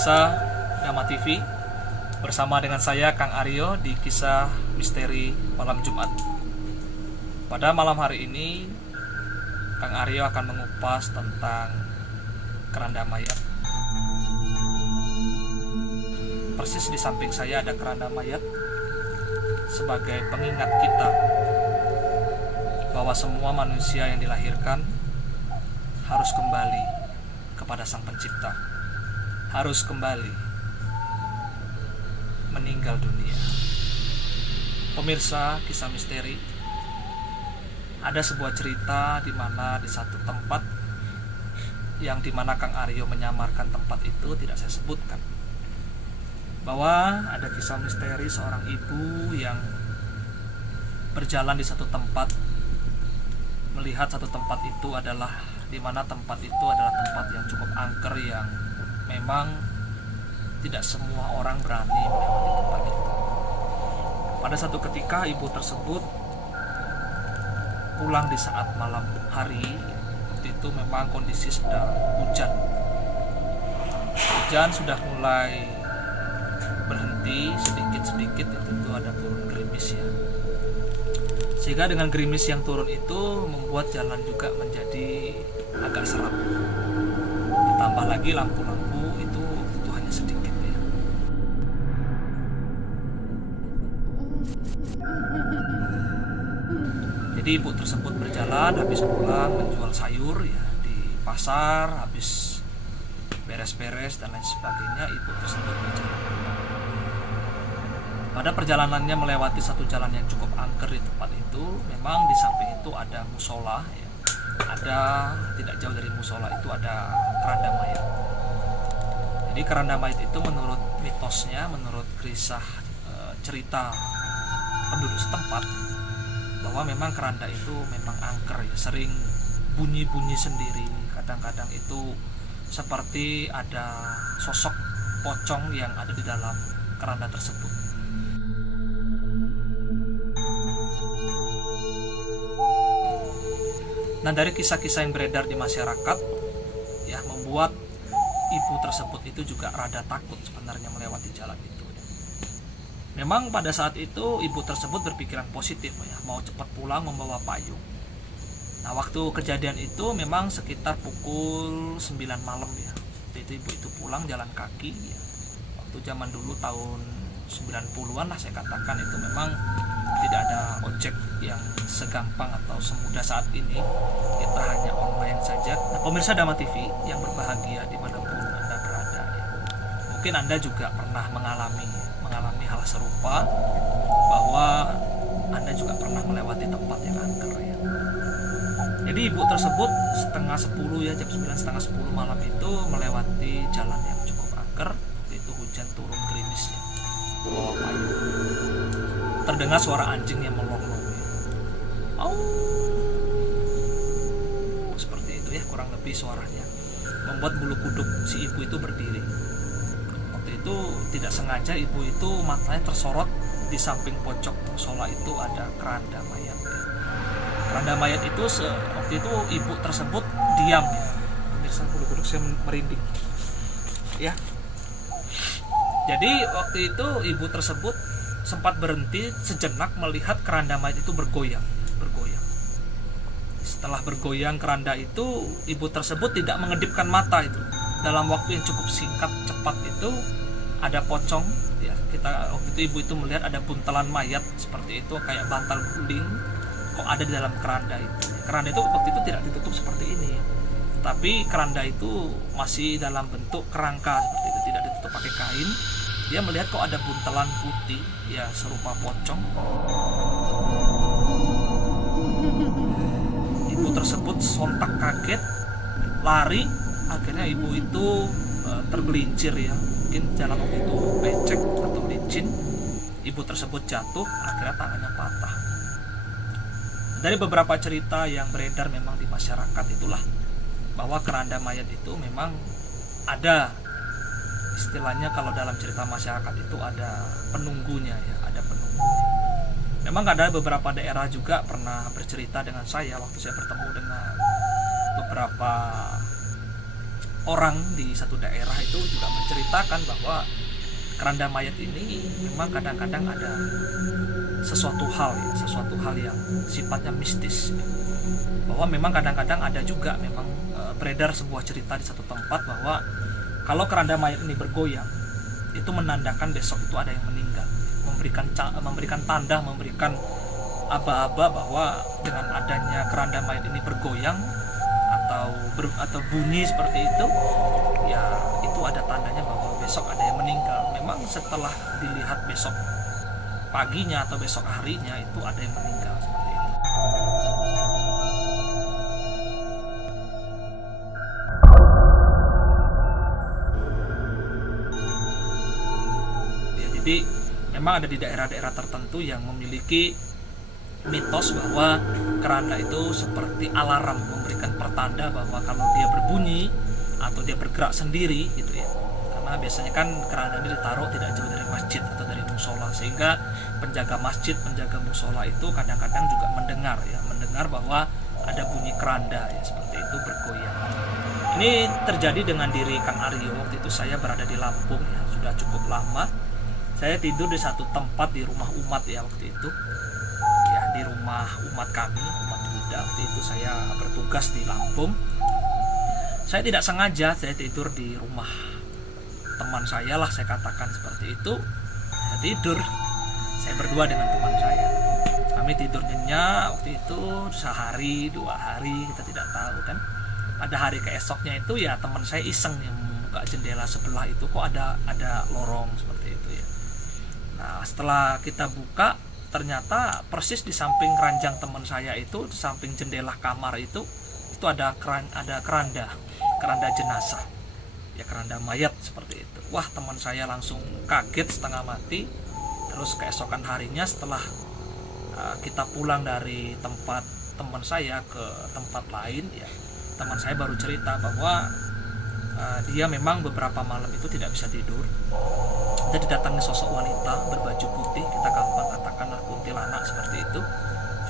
pemirsa Dhamma TV, bersama dengan saya Kang Aryo di Kisah Misteri Malam Jumat. Pada malam hari ini Kang Aryo akan mengupas tentang keranda mayat. Persis di samping saya ada keranda mayat sebagai pengingat kita bahwa semua manusia yang dilahirkan harus kembali kepada Sang Pencipta, harus kembali meninggal dunia. Pemirsa Kisah Misteri, ada sebuah cerita di mana di satu tempat yang dimana Kang Aryo menyamarkan tempat itu tidak saya sebutkan, bahwa ada kisah misteri seorang ibu yang berjalan di satu tempat, melihat satu tempat itu adalah di mana tempat itu adalah tempat yang cukup angker, yang memang tidak semua orang berani melewati tempat itu. Pada satu ketika ibu tersebut pulang di saat malam hari. Waktu itu memang kondisi sedang hujan. Hujan sudah mulai berhenti sedikit-sedikit, itu ada turun gerimis ya. Sehingga dengan gerimis yang turun itu membuat jalan juga menjadi agak seram. Ditambah lagi lampu-lampu itu hanya sedikit ya. Jadi ibu tersebut berjalan, habis pulang menjual sayur ya di pasar, habis beres-beres dan lain sebagainya, ibu tersebut berjalan. Pada perjalanannya melewati satu jalan yang cukup angker di tempat itu, memang di samping itu ada musola ya. Ada tidak jauh dari musola itu ada keranda mayat. Jadi keranda mayat itu menurut mitosnya, menurut kisah cerita penduduk setempat, bahwa memang keranda itu memang angker ya, sering bunyi-bunyi sendiri. Kadang-kadang itu seperti ada sosok pocong yang ada di dalam keranda tersebut. Nah, dari kisah-kisah yang beredar di masyarakat ya, membuat ibu tersebut itu juga rada takut sebenarnya melewati jalan itu ya. Memang pada saat itu ibu tersebut berpikiran positif ya, mau cepat pulang membawa payung. Nah, waktu kejadian itu memang sekitar pukul 9 malam ya. Waktu itu ibu itu pulang jalan kaki ya. Waktu zaman dulu tahun 90-an lah saya katakan, itu memang tidak ada ojek yang segampang atau semudah saat ini. Kita hanya online saja. Nah, pemirsa Dhamma TV yang berbahagia dimanapun Anda berada ya. Mungkin Anda juga pernah mengalami hal serupa, bahwa Anda juga pernah melewati tempat yang angker ya. Jadi ibu tersebut setengah 10 ya, jam 9 setengah 10 malam itu melewati jalan yang cukup angker. Itu hujan turun gerimis ya, bawa payung. Terdengar suara anjing yang melonglong ya. Seperti itu ya kurang lebih suaranya, membuat bulu kuduk si ibu itu berdiri. Waktu itu tidak sengaja ibu itu matanya tersorot di samping pojok musola itu ada keranda mayat ya. Keranda mayat itu waktu itu ibu tersebut diam ya. Pemirsa, bulu kuduk saya merinding ya. Jadi waktu itu ibu tersebut sempat berhenti sejenak melihat keranda mayat itu bergoyang. Setelah bergoyang keranda itu, ibu tersebut tidak mengedipkan mata itu. Dalam waktu yang cukup singkat cepat itu ada pocong ya. Waktu itu ibu itu melihat ada buntelan mayat seperti itu, kayak bantal guling kok ada di dalam keranda itu. Keranda itu waktu itu tidak ditutup seperti ini, tapi keranda itu masih dalam bentuk kerangka seperti itu, tidak ditutup pakai kain. Dia melihat kok ada buntelan putih ya, serupa pocong. Ibu tersebut sontak kaget, lari. Akhirnya ibu itu tergelincir ya, mungkin jalan waktu itu becek atau licin. Ibu tersebut jatuh, akhirnya tangannya patah. Dari beberapa cerita yang beredar memang di masyarakat itulah, bahwa keranda mayat itu memang ada, istilahnya kalau dalam cerita masyarakat itu ada penunggunya ya, ada penunggunya. Memang ada beberapa daerah juga pernah bercerita dengan saya waktu saya bertemu dengan beberapa orang di satu daerah itu juga menceritakan bahwa keranda mayat ini memang kadang-kadang ada sesuatu hal yang sifatnya mistis, bahwa memang kadang-kadang ada juga memang beredar sebuah cerita di satu tempat bahwa kalau keranda mayat ini bergoyang itu menandakan besok itu ada yang meninggal, memberikan tanda, memberikan aba-aba bahwa dengan adanya keranda mayat ini bergoyang atau bunyi seperti itu, ya itu ada tandanya bahwa besok ada yang meninggal. Memang setelah dilihat besok paginya atau besok harinya itu ada yang meninggal seperti itu. Ya, jadi memang ada di daerah-daerah tertentu yang memiliki mitos bahwa keranda itu seperti alarm, memberikan pertanda bahwa kalau dia berbunyi atau dia bergerak sendiri gitu ya. Karena biasanya kan keranda ini ditaruh tidak jauh dari masjid atau dari musola, sehingga penjaga masjid, penjaga musola itu kadang-kadang juga mendengar bahwa ada bunyi keranda ya seperti itu bergoyang. Ini terjadi dengan diri Kang Aryo. Waktu itu saya berada di Lampung ya, sudah cukup lama. Saya tidur di satu tempat di rumah umat ya waktu itu. Di rumah umat kami, umat Buddha. Waktu itu saya bertugas di Lampung. Saya tidak sengaja saya tidur di rumah teman saya lah, saya katakan seperti itu. Saya tidur, saya berdua dengan teman saya. Kami tidur nyenyak waktu itu sehari, 2 hari, kita tidak tahu kan. Pada hari keesoknya itu ya teman saya iseng yang membuka jendela sebelah itu, kok ada lorong seperti itu ya. Nah setelah kita buka, ternyata persis di samping ranjang teman saya itu, di samping jendela kamar itu ada keranda jenazah ya, keranda mayat seperti itu. Wah, teman saya langsung kaget setengah mati. Terus keesokan harinya setelah kita pulang dari tempat teman saya ke tempat lain ya, teman saya baru cerita bahwa dia memang beberapa malam itu tidak bisa tidur. Ada didatangi sosok wanita berbaju putih, kita gampang katakanlah kuntilanak seperti itu.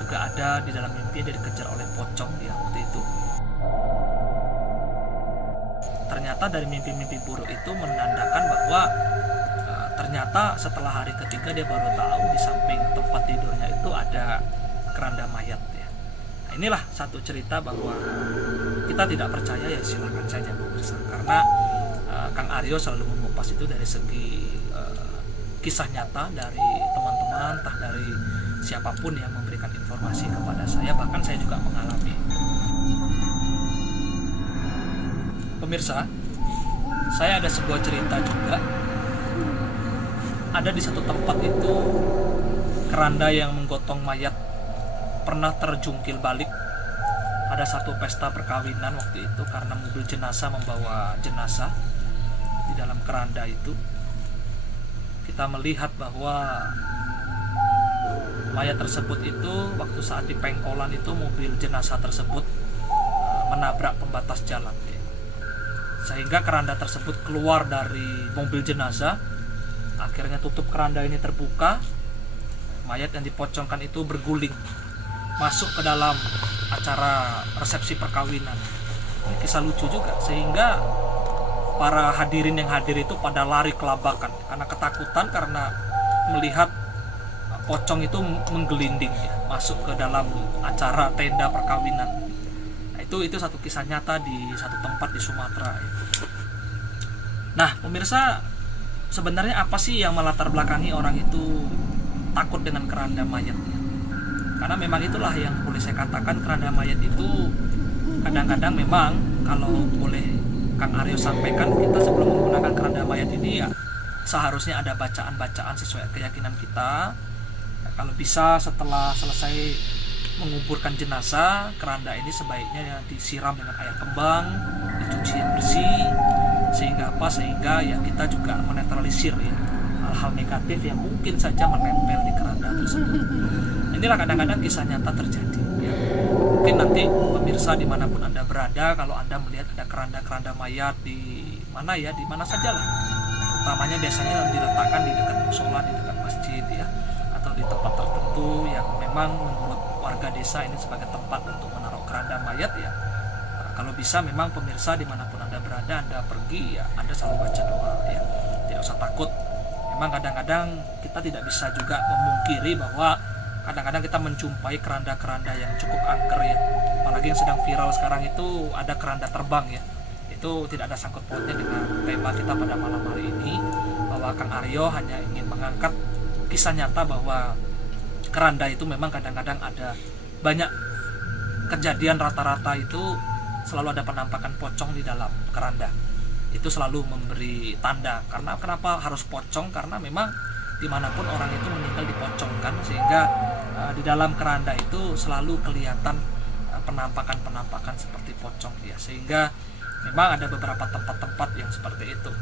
Juga ada di dalam mimpi dia dikejar oleh pocong ya waktu itu. Ternyata dari mimpi-mimpi buruk itu menandakan bahwa ternyata setelah hari ketiga dia baru tahu di samping tempat tidurnya itu ada keranda mayat ya. Nah, inilah satu cerita bahwa kita tidak percaya ya silakan saja pemirsa, karena Kang Aryo selalu mengupas itu dari segi kisah nyata dari teman-teman, entah dari siapapun yang memberikan informasi kepada saya, bahkan saya juga mengalami. Pemirsa, saya ada sebuah cerita juga. Ada di satu tempat itu keranda yang menggotong mayat pernah terjungkil balik. Ada satu pesta perkawinan waktu itu, karena mobil jenazah membawa jenazah di dalam keranda itu. Kita melihat bahwa mayat tersebut itu waktu saat di pengkolan itu mobil jenazah tersebut menabrak pembatas jalan, sehingga keranda tersebut keluar dari mobil jenazah. Akhirnya tutup keranda ini terbuka, mayat yang dipocongkan itu berguling masuk ke dalam acara resepsi perkawinan. Ini kisah lucu juga, sehingga para hadirin yang hadir itu pada lari kelabakan karena ketakutan, karena melihat pocong itu menggelinding ya, masuk ke dalam acara tenda perkawinan. Nah, itu satu kisah nyata di satu tempat di Sumatera ya. Nah pemirsa, sebenarnya apa sih yang melatar belakangi orang itu takut dengan keranda mayat? Karena memang itulah yang boleh saya katakan, keranda mayat itu kadang-kadang memang kalau boleh Kang Aryo sampaikan, kita sebelum menggunakan keranda mayat ini ya seharusnya ada bacaan-bacaan sesuai keyakinan kita. Nah, kalau bisa setelah selesai menguburkan jenazah, keranda ini sebaiknya ya disiram dengan air kembang, dicuci yang bersih, sehingga ya kita juga menetralisir ya hal-hal negatif yang mungkin saja menempel di keranda tersebut. Inilah kadang-kadang kisah nyata terjadi ya. Mungkin nanti pemirsa dimanapun Anda berada, kalau Anda melihat ada keranda-keranda mayat di mana saja lah, utamanya biasanya diletakkan di dekat musola, di dekat masjid ya, atau di tempat tertentu yang memang menurut warga desa ini sebagai tempat untuk menaruh keranda mayat ya. Kalau bisa memang pemirsa dimanapun Anda Anda berada, Anda pergi, ya Anda selalu baca doa ya. Tidak usah takut. Memang kadang-kadang kita tidak bisa juga memungkiri bahwa kadang-kadang kita menjumpai keranda-keranda yang cukup angker ya. Apalagi yang sedang viral sekarang itu ada keranda terbang ya. Itu tidak ada sangkut pautnya dengan tema kita pada malam hari ini, bahwa Kang Aryo hanya ingin mengangkat kisah nyata bahwa keranda itu memang kadang-kadang ada banyak kejadian, rata-rata itu selalu ada penampakan pocong di dalam keranda. Itu selalu memberi tanda. Karena kenapa harus pocong? Karena memang dimanapun orang itu meninggal dipocongkan, sehingga di dalam keranda itu selalu kelihatan penampakan-penampakan seperti pocong ya. Sehingga memang ada beberapa tempat-tempat yang seperti itu.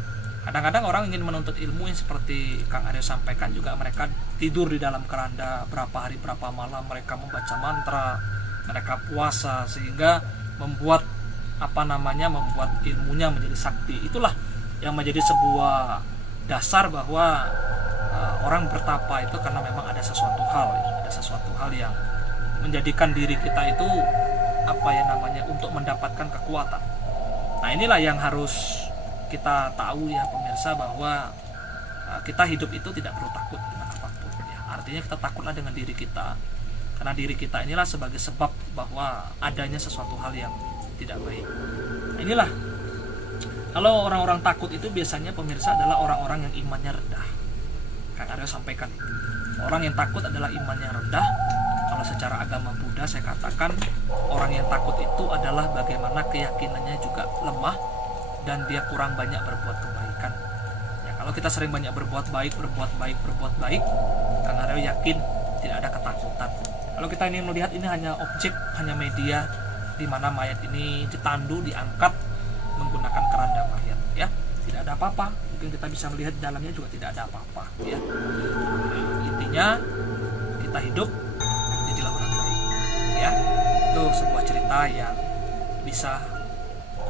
Kadang-kadang orang ingin menuntut ilmu yang seperti Kang Aryo sampaikan juga, mereka tidur di dalam keranda berapa hari berapa malam, mereka membaca mantra, mereka puasa, sehingga membuat membuat ilmunya menjadi sakti. Itulah yang menjadi sebuah dasar bahwa orang bertapa itu karena memang ada sesuatu hal yang menjadikan diri kita itu untuk mendapatkan kekuatan. Nah, inilah yang harus kita tahu ya pemirsa, bahwa kita hidup itu tidak perlu takut dengan apapun ya. Artinya kita takutlah dengan diri kita, karena diri kita inilah sebagai sebab bahwa adanya sesuatu hal yang tidak baik. Nah, inilah kalau orang-orang takut itu biasanya pemirsa adalah orang-orang yang imannya rendah. Kang Aryo sampaikan itu. Orang yang takut adalah imannya rendah. Kalau secara agama Buddha saya katakan orang yang takut itu adalah bagaimana keyakinannya juga lemah dan dia kurang banyak berbuat kebaikan. Ya, kalau kita sering banyak berbuat baik, Kang Aryo yakin tidak ada ketakutan. Kalau kita ini melihat ini hanya objek, hanya media di mana mayat ini ditandu, diangkat menggunakan keranda mayat ya. Tidak ada apa-apa. Mungkin kita bisa melihat di dalamnya juga tidak ada apa-apa ya. Intinya kita hidup jadilah orang baik ya. Itu sebuah cerita yang bisa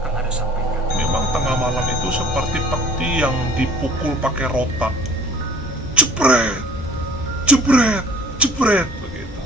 Kang Aryo sampaikan. Memang tengah malam itu seperti peti yang dipukul pakai rotan. Jepret, jepret, jepret begitu.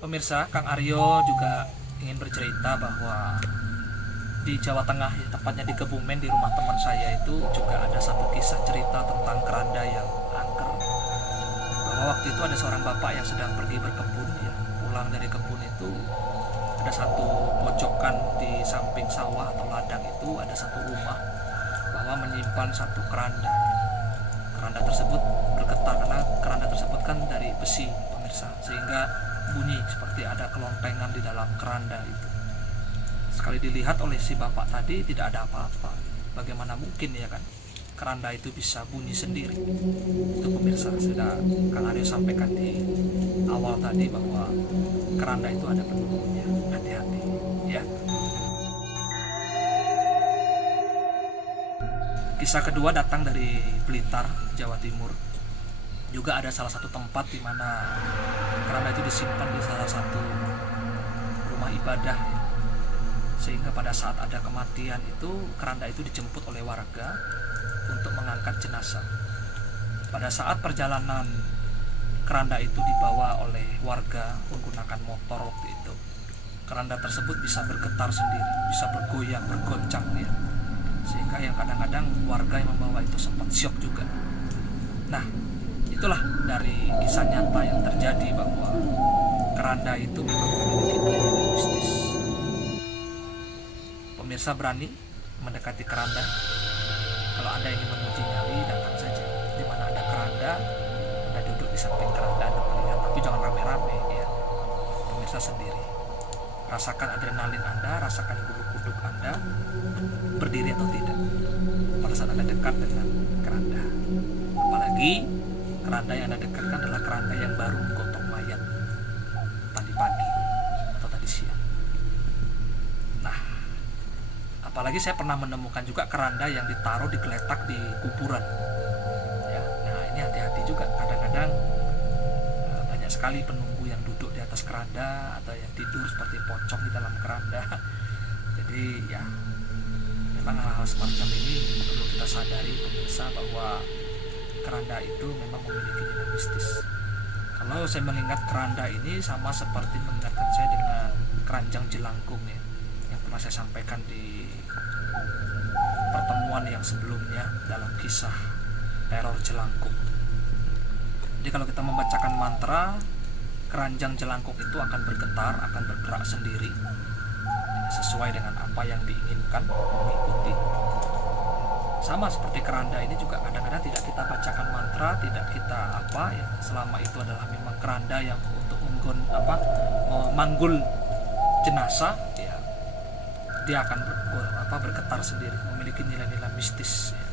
Pemirsa, Kang Aryo juga ingin bercerita bahwa di Jawa Tengah, tepatnya di Kebumen, di rumah teman saya itu juga ada satu kisah cerita tentang keranda yang angker. Bahwa waktu itu ada seorang bapak yang sedang pergi berkebun ya. Pulang dari kebun itu ada satu pojokan di samping sawah atau ladang itu ada satu rumah bahwa menyimpan satu keranda. Keranda tersebut bergetar karena keranda tersebut kan dari besi pemirsa, sehingga bunyi seperti ada kelontengan di dalam keranda itu. Sekali dilihat oleh si bapak tadi tidak ada apa-apa. Bagaimana mungkin ya kan keranda itu bisa bunyi sendiri? Itu pemirsa sudah Kang Aryo sampaikan di awal tadi bahwa keranda itu ada penunggunya. Hati-hati ya. Kisah kedua datang dari Blitar, Jawa Timur. Juga ada salah satu tempat di mana keranda itu disimpan di salah satu rumah ibadah ya. Sehingga pada saat ada kematian itu keranda itu dijemput oleh warga untuk mengangkat jenazah. Pada saat perjalanan keranda itu dibawa oleh warga menggunakan motor waktu itu, keranda tersebut bisa bergetar sendiri, bisa bergoyang, bergoncang ya. Sehingga yang kadang-kadang warga yang membawa itu sempat syok juga. Nah, itulah dari kisah nyata yang terjadi bahwa keranda itu memang memiliki nilai mistis. Pemirsa berani mendekati keranda? Kalau Anda ingin menguji nyali, datang saja. Di mana ada keranda, Anda duduk di samping keranda, Anda melihat, tapi jangan rame-rame ya. Pemirsa sendiri. rasakan adrenalin Anda, rasakan bulu kuduk Anda berdiri atau tidak pada saat Anda dekat dengan keranda. Apalagi keranda yang Anda dekatkan adalah keranda yang baru menggotong mayat tadi pagi atau tadi siang. Nah, apalagi saya pernah menemukan juga keranda yang ditaruh digeletak di kuburan ya. Nah, ini hati-hati juga, kadang-kadang banyak sekali penunggu yang duduk di atas keranda atau yang tidur seperti pocong di dalam keranda. Jadi ya, memang hal-hal semacam ini perlu kita sadari pemirsa, bahwa keranda itu memang memiliki nilai mistis. Kalau saya mengingat keranda ini sama seperti mengingatkan saya dengan keranjang jelangkung ya, yang pernah saya sampaikan di pertemuan yang sebelumnya dalam kisah teror jelangkung. Jadi kalau kita membacakan mantra, keranjang jelangkung itu akan bergetar, akan bergerak sendiri sesuai dengan apa yang diinginkan, mengikuti. Sama seperti keranda ini juga kadang-kadang tidak kita bacakan mantra, tidak kita apa ya, selama itu adalah memang keranda yang untuk memanggul jenazah ya, dia akan bergetar sendiri, memiliki nilai-nilai mistis ya.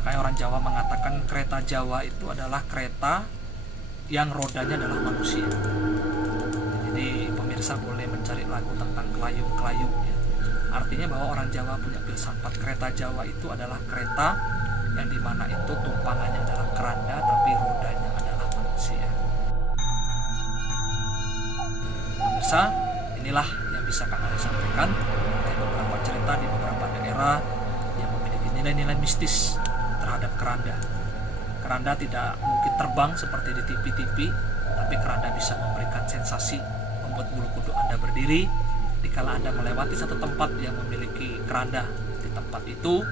Makanya orang Jawa mengatakan kereta Jawa itu adalah kereta yang rodanya adalah manusia. Jadi pemirsa boleh mencari lagu tentang kelayung-kelayung ya. Artinya bahwa orang Jawa punya filsafat kereta Jawa itu adalah kereta yang dimana itu tumpangannya adalah keranda tapi rodanya adalah manusia. Pemirsa, inilah yang bisa Kang Ari sampaikan dari beberapa cerita di beberapa daerah yang memiliki nilai-nilai mistis terhadap keranda. Keranda tidak mungkin terbang seperti di TV-TV, tapi keranda bisa memberikan sensasi, membuat bulu kuduk Anda berdiri. Dikala Anda melewati satu tempat yang memiliki keranda, di tempat itu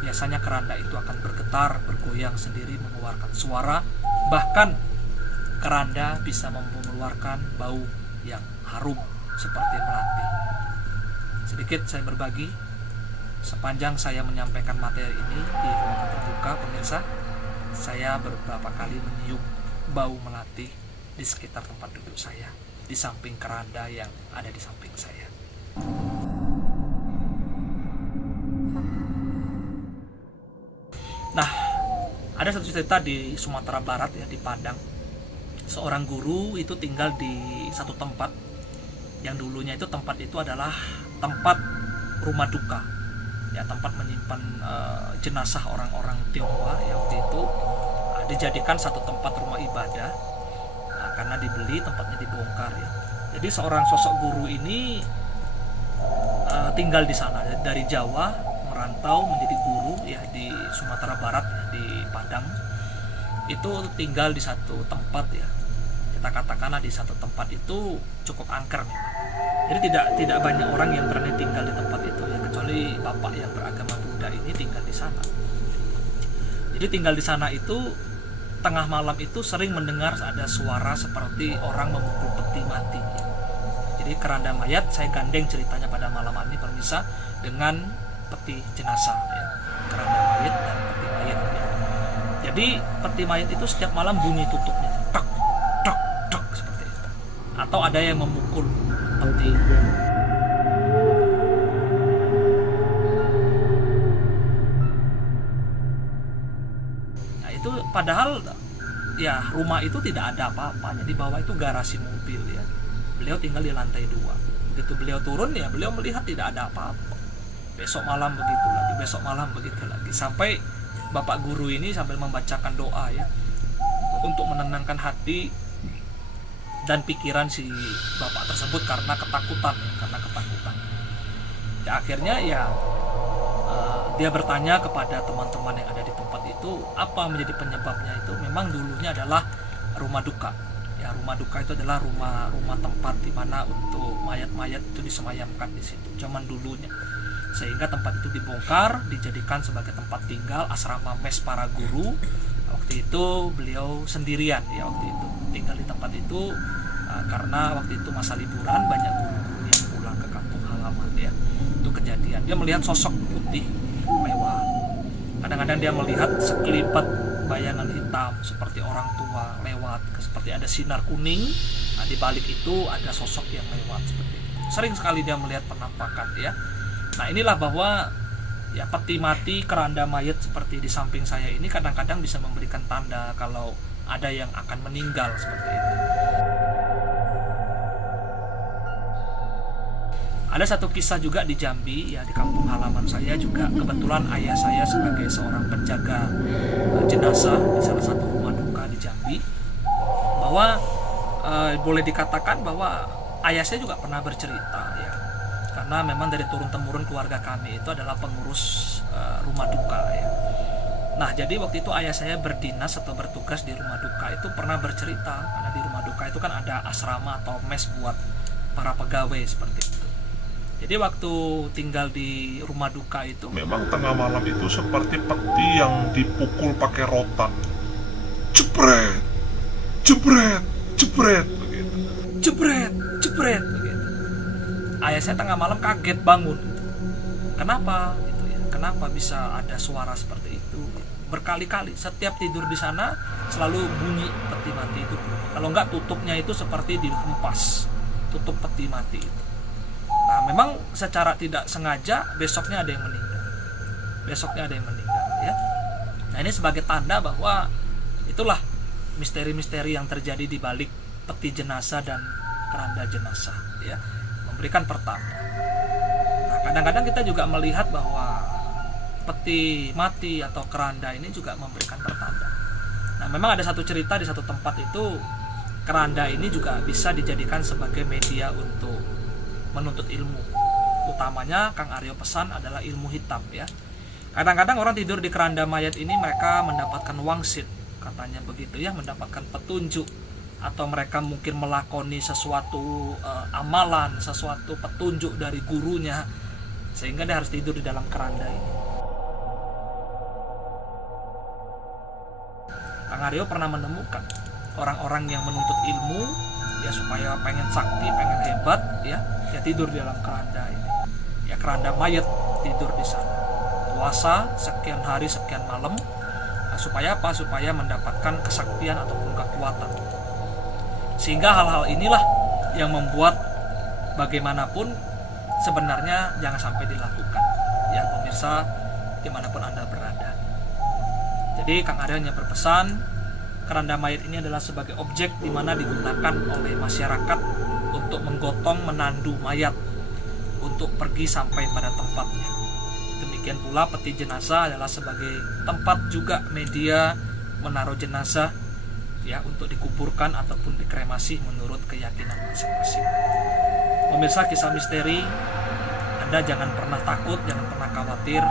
biasanya keranda itu akan bergetar, bergoyang sendiri, mengeluarkan suara. Bahkan keranda bisa mengeluarkan bau yang harum seperti melati. Sedikit saya berbagi, sepanjang saya menyampaikan materi ini di ruangan terbuka pemirsa, saya beberapa kali menyium bau melati di sekitar tempat duduk saya, di samping keranda yang ada di samping saya. Nah, ada satu cerita di Sumatera Barat ya, di Padang. Seorang guru itu tinggal di satu tempat yang dulunya itu tempat itu adalah tempat rumah duka ya, tempat menyimpan jenazah orang-orang Tionghoa yang waktu itu dijadikan satu tempat rumah ibadah. Nah, karena dibeli, tempatnya dibongkar ya. Jadi seorang sosok guru ini tinggal di sana dari Jawa, merantau menjadi guru ya di Sumatera Barat ya, di Padang. Itu tinggal di satu tempat ya, kita katakanlah di satu tempat itu cukup angker memang. Jadi tidak banyak orang yang berani tinggal di tempat itu ya, kecuali bapak yang beragama Buddha ini tinggal di sana. Jadi tinggal di sana itu tengah malam itu sering mendengar ada suara seperti orang memukul peti mati ya. Jadi keranda mayat, saya gandeng ceritanya pada malam ini pemirsa dengan peti jenazah ya. Keranda mayat dan peti mayat ya. Jadi peti mayat itu setiap malam bunyi tutupnya, tok tok tok seperti itu. Atau ada yang memukul peti. Nah itu padahal ya rumah itu tidak ada apa-apanya, di bawah itu garasi mobil ya. Beliau tinggal di lantai 2. Begitu beliau turun ya, beliau melihat tidak ada apa-apa. Besok malam begitu lagi, besok malam begitu lagi. Sampai bapak guru ini sambil membacakan doa ya, untuk menenangkan hati dan pikiran si bapak tersebut karena ketakutan ya, Ya akhirnya ya dia bertanya kepada teman-teman yang ada di tempat itu, apa menjadi penyebabnya itu. Memang dulunya adalah rumah duka. Ya, rumah duka itu adalah rumah tempat di mana untuk mayat-mayat itu disemayamkan di situ zaman dulunya. Sehingga tempat itu dibongkar, dijadikan sebagai tempat tinggal asrama mes para guru. Waktu itu beliau sendirian ya, waktu itu tinggal di tempat itu karena waktu itu masa liburan, banyak guru-guru yang pulang ke kampung halaman ya. Itu kejadian. Dia melihat sosok putih mewah. Kadang-kadang dia melihat sekelipat bayangan hitam seperti orang tua lewat, seperti ada sinar kuning. Nah, di balik itu ada sosok yang lewat seperti itu. Sering sekali dia melihat penampakan ya. Nah, inilah bahwa ya peti mati, keranda mayat seperti di samping saya ini kadang-kadang bisa memberikan tanda kalau ada yang akan meninggal seperti itu. Ada satu kisah juga di Jambi ya, di kampung halaman saya juga. Kebetulan ayah saya sebagai seorang penjaga jenazah di salah satu rumah duka di Jambi, bahwa boleh dikatakan bahwa ayah saya juga pernah bercerita ya, karena memang dari turun-temurun keluarga kami itu adalah pengurus rumah duka ya. Nah, jadi waktu itu ayah saya berdinas atau bertugas di rumah duka itu pernah bercerita, karena di rumah duka itu kan ada asrama atau mes buat para pegawai seperti itu. Jadi waktu tinggal di rumah duka itu, memang tengah malam itu seperti peti yang dipukul pakai rotan. Jebret, jebret, jebret begitu. Jebret, jebret begitu. Ayah saya tengah malam kaget bangun. Kenapa gitu ya? Kenapa bisa ada suara seperti itu? Berkali-kali setiap tidur di sana selalu bunyi peti mati itu. Kalau enggak tutupnya itu seperti dihempas, tutup peti mati itu. Nah, memang secara tidak sengaja besoknya ada yang meninggal. Besoknya ada yang meninggal ya. Nah, ini sebagai tanda bahwa itulah misteri-misteri yang terjadi di balik peti jenazah dan keranda jenazah ya, memberikan pertanda. Nah, kadang-kadang kita juga melihat bahwa peti mati atau keranda ini juga memberikan pertanda. Nah, memang ada satu cerita di satu tempat itu, keranda ini juga bisa dijadikan sebagai media untuk menuntut ilmu. Utamanya Kang Aryo pesan adalah ilmu hitam ya. Kadang-kadang orang tidur di keranda mayat ini mereka mendapatkan wangsit, katanya begitu ya, mendapatkan petunjuk, atau mereka mungkin melakoni sesuatu amalan, sesuatu petunjuk dari gurunya, sehingga dia harus tidur di dalam keranda ini. Kang Aryo pernah menemukan orang-orang yang menuntut ilmu ya, supaya pengen sakti, pengen hebat ya, dia tidur di dalam keranda ini ya, keranda mayat, tidur di sana puasa sekian hari sekian malam. Nah, supaya apa? Supaya mendapatkan kesaktian ataupun kekuatan. Sehingga hal-hal inilah yang membuat bagaimanapun sebenarnya jangan sampai dilakukan ya pemirsa, dimanapun Anda berada. Jadi Kang Aryo hanya berpesan, keranda mayat ini adalah sebagai objek di mana digunakan oleh masyarakat untuk menggotong, menandu mayat untuk pergi sampai pada tempatnya. Demikian pula peti jenazah adalah sebagai tempat juga media menaruh jenazah ya, untuk dikuburkan ataupun dikremasi menurut keyakinan masing-masing. Pemirsa kisah misteri, Anda jangan pernah takut, jangan pernah khawatir.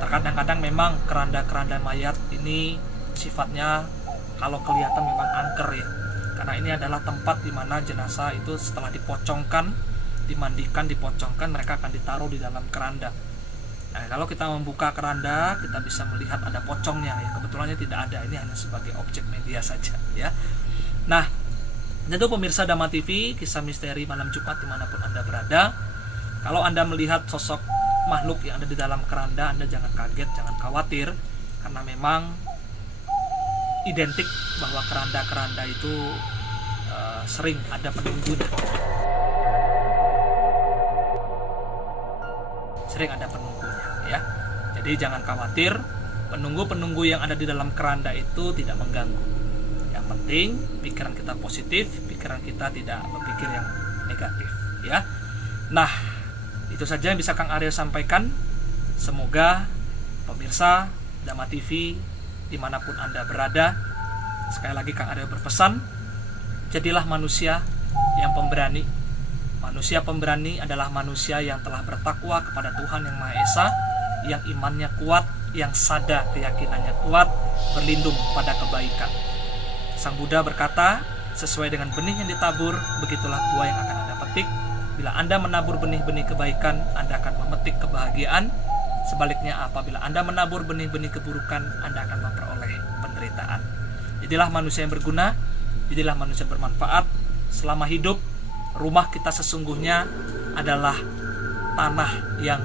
Terkadang-kadang memang keranda-keranda mayat ini sifatnya kalau kelihatan memang angker ya, karena ini adalah tempat di mana jenazah itu setelah dipocongkan, dimandikan, dipocongkan, mereka akan ditaruh di dalam keranda. Nah, kalau kita membuka keranda, kita bisa melihat ada pocongnya ya. Kebetulannya tidak ada, ini hanya sebagai objek media saja ya. Nah, tentu pemirsa Dhamma TV, kisah misteri malam Jumat dimanapun Anda berada, kalau Anda melihat sosok makhluk yang ada di dalam keranda, Anda jangan kaget, jangan khawatir, karena memang identik bahwa keranda-keranda itu sering ada penunggunya. Sering ada penunggunya ya. Jadi jangan khawatir, penunggu-penunggu yang ada di dalam keranda itu tidak mengganggu. Yang penting pikiran kita positif, pikiran kita tidak berpikir yang negatif ya. Nah, itu saja yang bisa Kang Aryo sampaikan. Semoga pemirsa Dhamma TV dimanapun Anda berada, sekali lagi Kang Aryo berpesan, jadilah manusia yang pemberani. Manusia pemberani adalah manusia yang telah bertakwa kepada Tuhan Yang Maha Esa, yang imannya kuat, yang sada keyakinannya kuat, berlindung pada kebaikan. Sang Buddha berkata, sesuai dengan benih yang ditabur, begitulah buah yang akan Anda petik. Bila Anda menabur benih-benih kebaikan, Anda akan memetik kebahagiaan. Sebaliknya, apabila Anda menabur benih-benih keburukan, Anda akan memperoleh penderitaan. Jadilah manusia yang berguna, jadilah manusia yang bermanfaat. Selama hidup, rumah kita sesungguhnya adalah tanah yang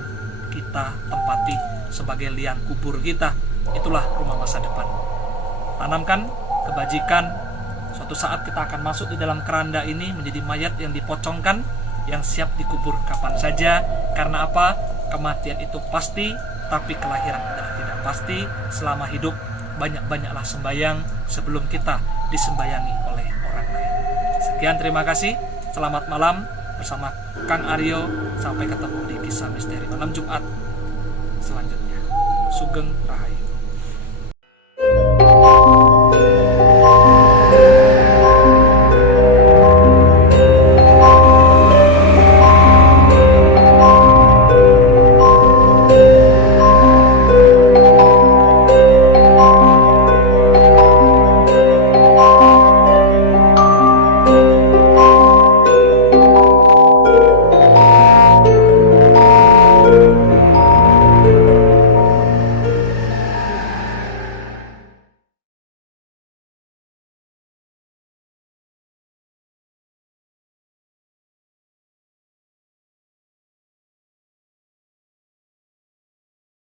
kita tempati sebagai liang kubur kita. Itulah rumah masa depan. tanamkan kebajikan. Suatu saat kita akan masuk di dalam keranda ini menjadi mayat yang dipocongkan, yang siap dikubur kapan saja. Karena apa? Kematian itu pasti, tapi kelahiran adalah tidak pasti. Selama hidup, banyak-banyaklah sembayang sebelum kita disembayangi oleh orang lain. Sekian, terima kasih. Selamat malam bersama Kang Aryo. Sampai ketemu di kisah misteri malam Jumat selanjutnya. Sugeng Raharja.